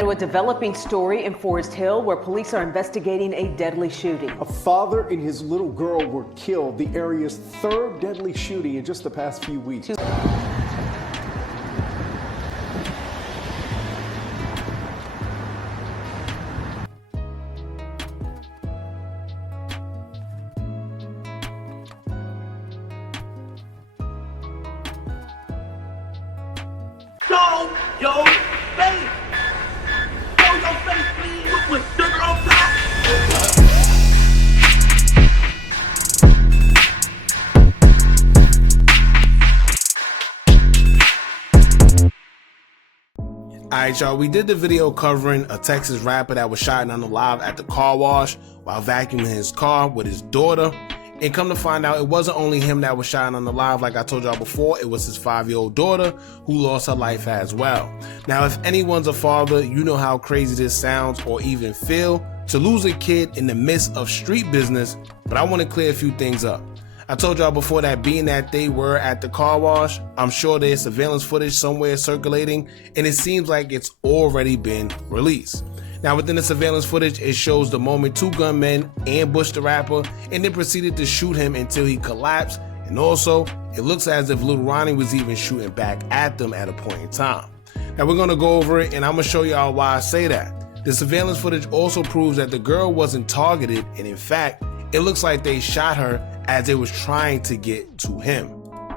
A developing story in Forest Hill where police are investigating a deadly shooting. A father and his little girl were killed, the area's third deadly shooting in just the past few weeks. Show your face. Show your face, please. With sugar on top. Alright y'all, we did the video covering a Texas rapper that was shot and unalive at the car wash while vacuuming his car with his daughter. And come to find out, it wasn't only him that was shot and unalive, like I told y'all before, it was his 5-year-old daughter who lost her life as well. Now, if anyone's a father, you know how crazy this sounds or even feel to lose a kid in the midst of street business, but I want to clear a few things up. I told y'all before that being that they were at the car wash, I'm sure there's surveillance footage somewhere circulating, and it seems like it's already been released. Now, within the surveillance footage, it shows the moment two gunmen ambushed the rapper and then proceeded to shoot him until he collapsed. And also, it looks as if Lil Ronnie was even shooting back at them at a point in time. Now, we're going to go over it, and I'm going to show y'all why I say that. The surveillance footage also proves that the girl wasn't targeted, and in fact, it looks like they shot her as they was trying to get to him.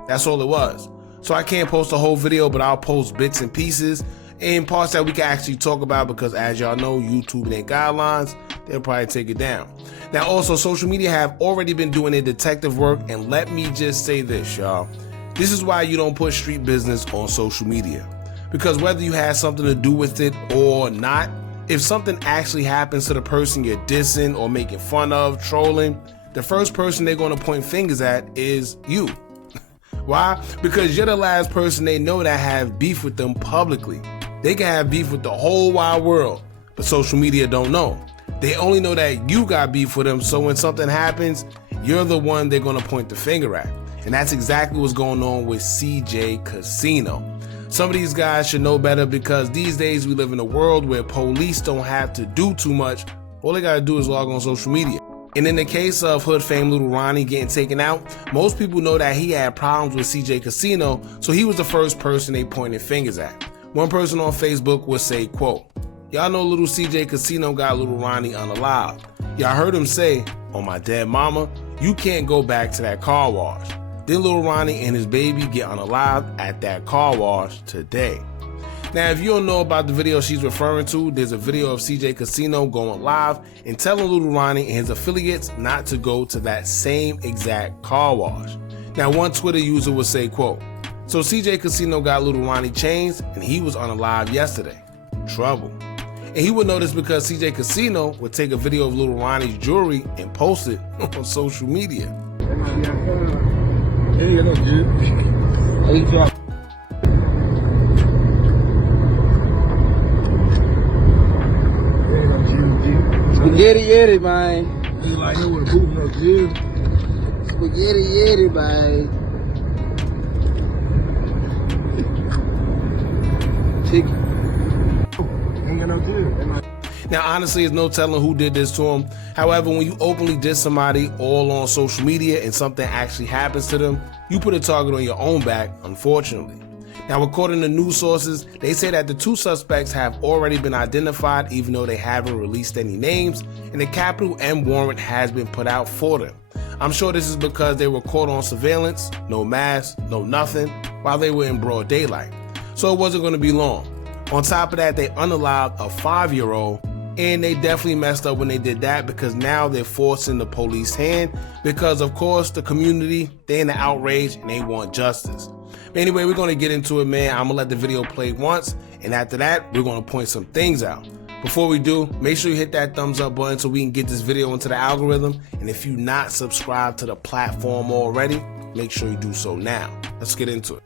That's all it was. So I can't post the whole video, but I'll post bits and pieces and parts that we can actually talk about because, as y'all know, YouTube and their guidelines, they'll probably take it down. Now, also, social media have already been doing their detective work, and let me just say this, y'all. This is why you don't put street business on social media. Because whether you had something to do with it or not, if something actually happens to the person you're dissing or making fun of, trolling, the first person they're going to point fingers at is you. Why? Because you're the last person they know that have beef with them publicly. They can have beef with the whole wide world, but social media don't know. They only know that you got beef with them, so when something happens, you're the one they're going to point the finger at. And that's exactly what's going on with CJ Casino. Some of these guys should know better because these days we live in a world where police don't have to do too much. All they got to do is log on social media. And in the case of hood fame Lil Ronnie getting taken out, most people know that he had problems with CJ Casino, so he was the first person they pointed fingers at. One person on Facebook would say, quote, "Y'all know little CJ Casino got Lil Ronnie unalive. Y'all heard him say, 'On my dead mama, you can't go back to that car wash.' Then Lil Ronnie and his baby get unalive at that car wash today." Now, if you don't know about the video she's referring to, there's a video of CJ Casino going live and telling Lil Ronnie and his affiliates not to go to that same exact car wash. Now, one Twitter user would say, quote, "So CJ Casino got Lil Ronnie chains and he was unalive yesterday. Trouble." And he would know this because CJ Casino would take a video of Lil Ronnie's jewelry and post it on social media. Spaghetti, man. It's like it with a boot no good. Spaghetti, man. Chicken. Ain't got no good. Now, honestly, there's no telling who did this to him. However, when you openly diss somebody all on social media and something actually happens to them, you put a target on your own back, unfortunately. Now, according to news sources, they say that the two suspects have already been identified, even though they haven't released any names, and a capital M warrant has been put out for them. I'm sure this is because they were caught on surveillance, no mask, no nothing, while they were in broad daylight. So it wasn't going to be long. On top of that, they unalived a 5-year-old, and they definitely messed up when they did that because now they're forcing the police hand because, of course, the community, they're in the outrage and they want justice. Anyway, we're going to get into it, man. I'm going to let the video play once, and after that, we're going to point some things out. Before we do, make sure you hit that thumbs up button so we can get this video into the algorithm. And if you're not subscribed to the platform already, make sure you do so now. Let's get into it.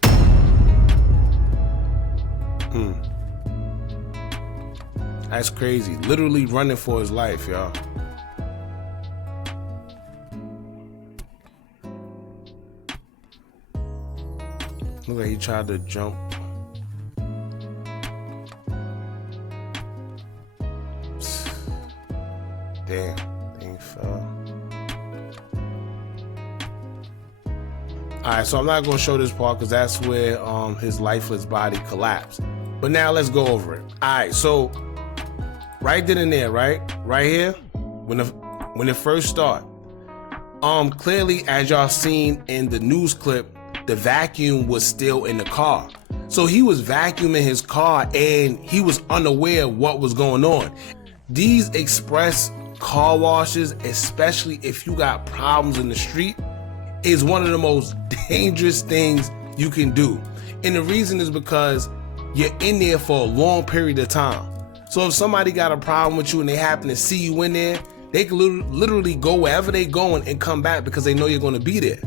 That's crazy. Literally running for his life, y'all. Look like he tried to jump. Damn, thing fell. Alright, so I'm not gonna show this part because that's where his lifeless body collapsed. But now let's go over it. Alright, so right then and there, right here, when it first started, clearly, as y'all seen in the news clip, the vacuum was still in the car. So he was vacuuming his car and he was unaware of what was going on. These express car washes, especially if you got problems in the street, is one of the most dangerous things you can do. And the reason is because you're in there for a long period of time. So if somebody got a problem with you and they happen to see you in there, they can literally go wherever they going and come back because they know you're going to be there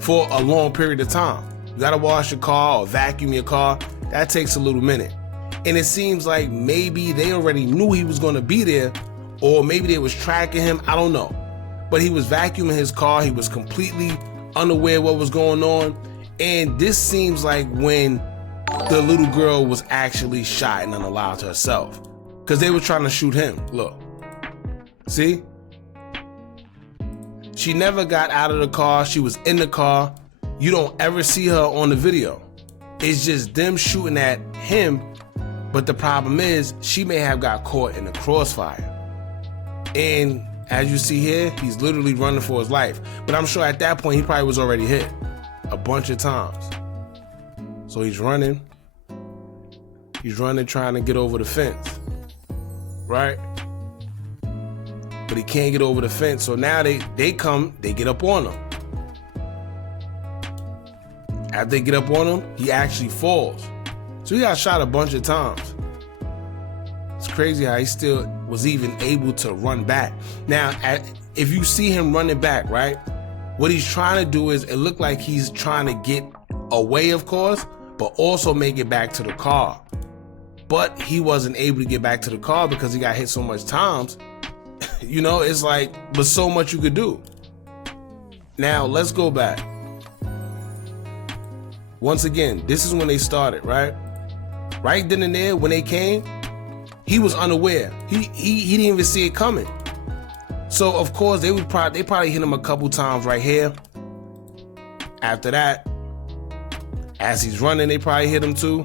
for a long period of time. You got to wash your car or vacuum your car. That takes a little minute. And it seems like maybe they already knew he was going to be there, or maybe they was tracking him. I don't know. But he was vacuuming his car. He was completely unaware what was going on. And this seems like when the little girl was actually shot and unalived herself, because they were trying to shoot him. Look, see? She never got out of the car. She was in the car. You don't ever see her on the video. It's just them shooting at him. But the problem is she may have got caught in the crossfire. And as you see here, he's literally running for his life. But I'm sure at that point, he probably was already hit a bunch of times. So he's running. He's running, trying to get over the fence, right? But he can't get over the fence. So now they come, they get up on him. After they get up on him, he actually falls. So he got shot a bunch of times. It's crazy how he still was even able to run back. Now, if you see him running back, right? What he's trying to do is, it looked like he's trying to get away, of course, but also make it back to the car. But he wasn't able to get back to the car because he got hit so much times. You know, it's like, but so much you could do. Now, let's go back. Once again, this is when they started, right? Right then and there, when they came, he was unaware. He didn't even see it coming. So of course they probably hit him a couple times right here. After that, as he's running, they probably hit him too.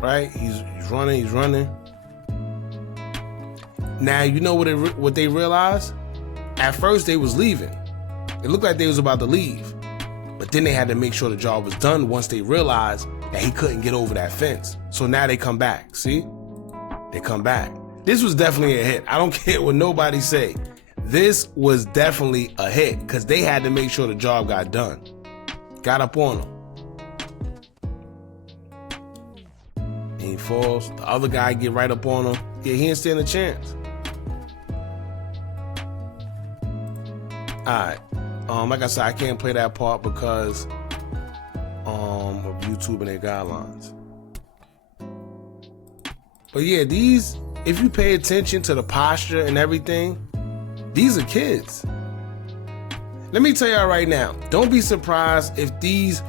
Right? He's running. Now you know what they realized? At first they was leaving. It looked like they was about to leave. But then they had to make sure the job was done once they realized that he couldn't get over that fence. So now they come back, see? They come back. This was definitely a hit. I don't care what nobody say. This was definitely a hit because they had to make sure the job got done. Got up on him. And he falls. The other guy get right up on him. Yeah, he didn't stand a chance. All right. Like I said, I can't play that part because of YouTube and their guidelines. But yeah, these, if you pay attention to the posture and everything, these are kids. Let me tell y'all right now, don't be surprised if these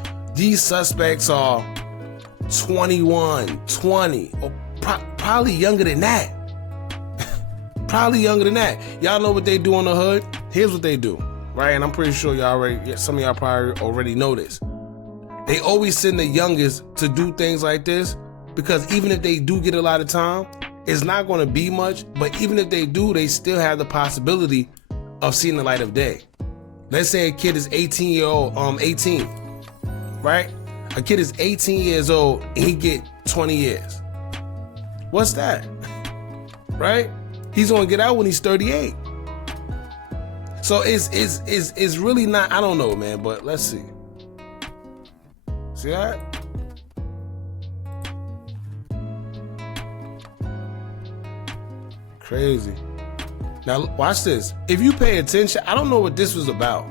suspects are 21, 20, or probably younger than that. Probably younger than that. Y'all know what they do on the hood? Here's what they do. Right, and I'm pretty sure some of y'all probably already know this. They always send the youngest to do things like this because even if they do get a lot of time, it's not going to be much. But even if they do, they still have the possibility of seeing the light of day. Let's say a kid is 18, right? A kid is 18 years old and he get 20 years. What's that? Right? He's going to get out when he's 38. So it's really not, I don't know, man, but let's see. See that? Crazy. Now watch this. If you pay attention, I don't know what this was about.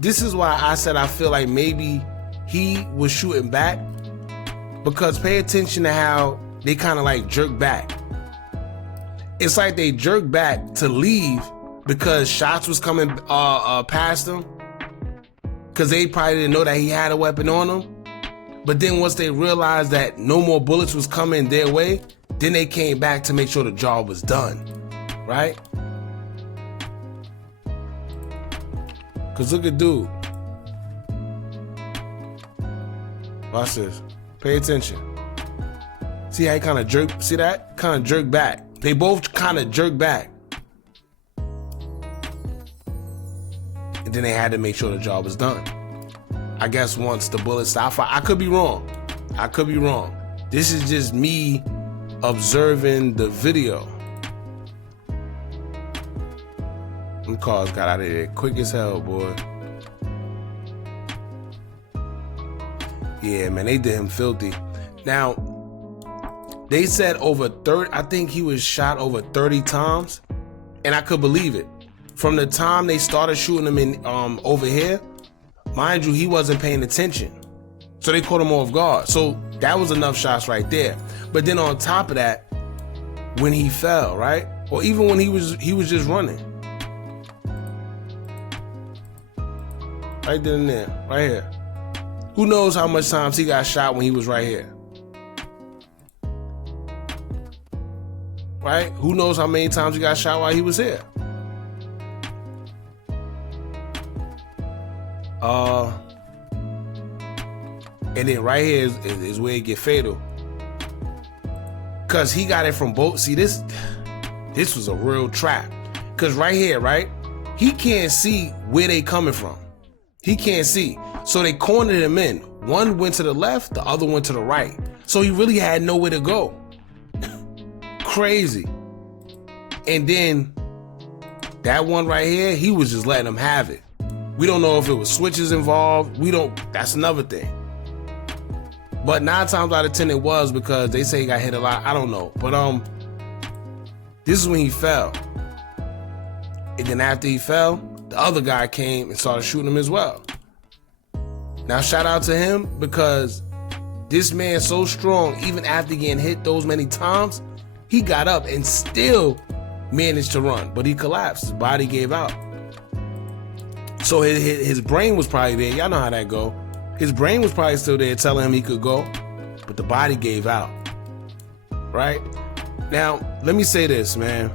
This is why I said I feel like maybe he was shooting back, because pay attention to how they kind of like jerk back. It's like they jerked back to leave because shots was coming past them, because they probably didn't know that he had a weapon on him. But then once they realized that no more bullets was coming their way, then they came back to make sure the job was done, right? Cause look at dude. Watch this. Pay attention. See how he kind of jerked? See that? Kind of jerked back. They both kind of jerked back. And then they had to make sure the job was done. I guess once the bullet stopped, I could be wrong. I could be wrong. This is just me observing the video. Them cars got out of there quick as hell, boy. Yeah, man, they did him filthy. Now, they said over 30, I think he was shot over 30 times, and I could believe it. From the time they started shooting him in over here, mind you, he wasn't paying attention. So they caught him off guard. So that was enough shots right there. But then on top of that, when he fell, right? Or even when he was just running. Right there and there, right here. Who knows how much times he got shot when he was right here? Right? Who knows how many times he got shot while he was here? And then right here is where it get fatal. Cause he got it from both. See, this was a real trap. Cause right here, right? He can't see where they coming from. He can't see. So they cornered him in. One went to the left, the other went to the right. So he really had nowhere to go. Crazy. And then that one right here, he was just letting them have it. We don't know if it was switches involved. That's another thing. But 9 times out of 10 it was, because they say he got hit a lot. I don't know. But this is when he fell. And then after he fell, the other guy came and started shooting him as well. Now shout out to him, because this man's so strong, even after getting hit those many times, he got up and still managed to run. But he collapsed. His body gave out. So his brain was probably there. Y'all know how that go. His brain was probably still there telling him he could go, but the body gave out. Right? Now, let me say this, man.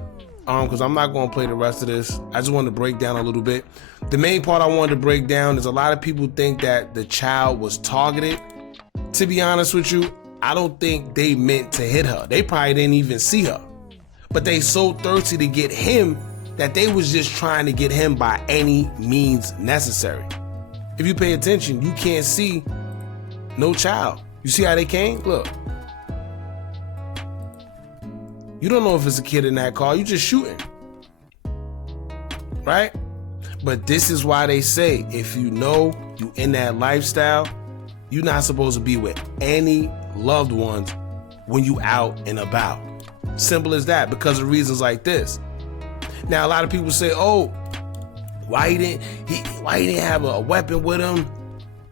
Because I'm not going to play the rest of this. I just wanted to break down a little bit. The main part I wanted to break down is a lot of people think that the child was targeted. To be honest with you, I don't think they meant to hit her. They probably didn't even see her. But they so thirsty to get him that they was just trying to get him by any means necessary. If you pay attention, you can't see no child. You see how they came? Look. You don't know if it's a kid in that car. You just shooting. Right? But this is why they say, if you know you in that lifestyle, you're not supposed to be with any loved ones when you out and about. Simple as that, because of reasons like this. Now, a lot of people say, oh, why he didn't have a weapon with him?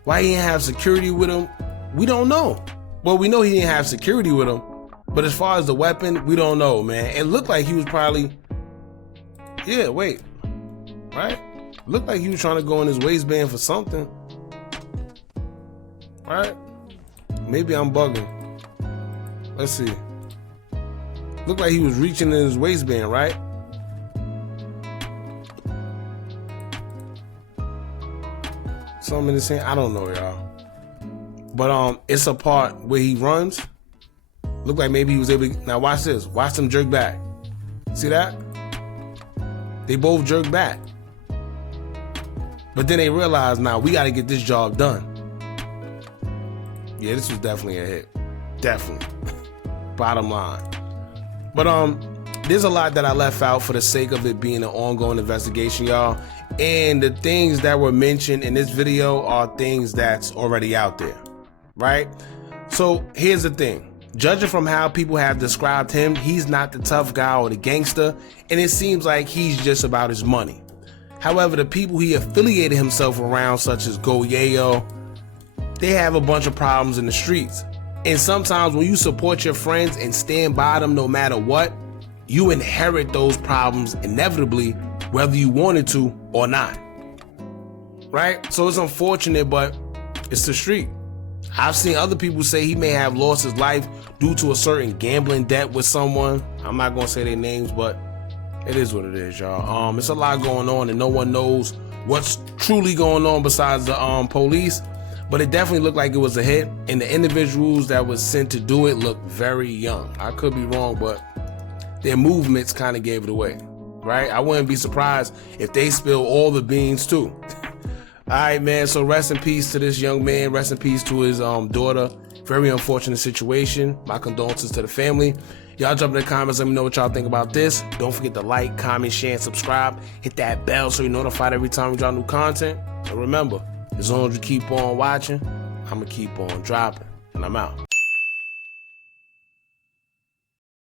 Why he didn't have security with him? We don't know. Well, we know he didn't have security with him, but as far as the weapon, we don't know, man. It looked like he was probably, right? Looked like he was trying to go in his waistband for something, right? Maybe I'm bugging. Let's see. Looked like he was reaching in his waistband, right? Something in the same, I don't know, y'all. But it's a part where he runs. Look like maybe he was able to, now watch this. Watch them jerk back. See that? They both jerk back. But then they realize, now we got to get this job done. Yeah, this was definitely a hit. Definitely. Bottom line. But there's a lot that I left out for the sake of it being an ongoing investigation, y'all. And the things that were mentioned in this video are things that's already out there, right? So here's the thing. Judging from how people have described him, he's not the tough guy or the gangster, and it seems like he's just about his money. However, the people he affiliated himself around, such as Goyeo, they have a bunch of problems in the streets. And sometimes when you support your friends and stand by them no matter what, you inherit those problems inevitably, whether you wanted to or not. Right? So it's unfortunate, but it's the street. I've seen other people say he may have lost his life due to a certain gambling debt with someone. I'm not gonna say their names, but it is what it is, y'all. It's a lot going on and no one knows what's truly going on besides the police. But it definitely looked like it was a hit, and the individuals that was sent to do it looked very young. I could be wrong, but their movements kind of gave it away, right? I wouldn't be surprised if they spill all the beans too. All right, man, so rest in peace to this young man. Rest in peace to his daughter. Very unfortunate situation. My condolences to the family. Y'all jump in the comments, let me know what y'all think about this. Don't forget to like, comment, share, and subscribe. Hit that bell so you're notified every time we drop new content. And remember, as long as you keep on watching, I'm going to keep on dropping. And I'm out.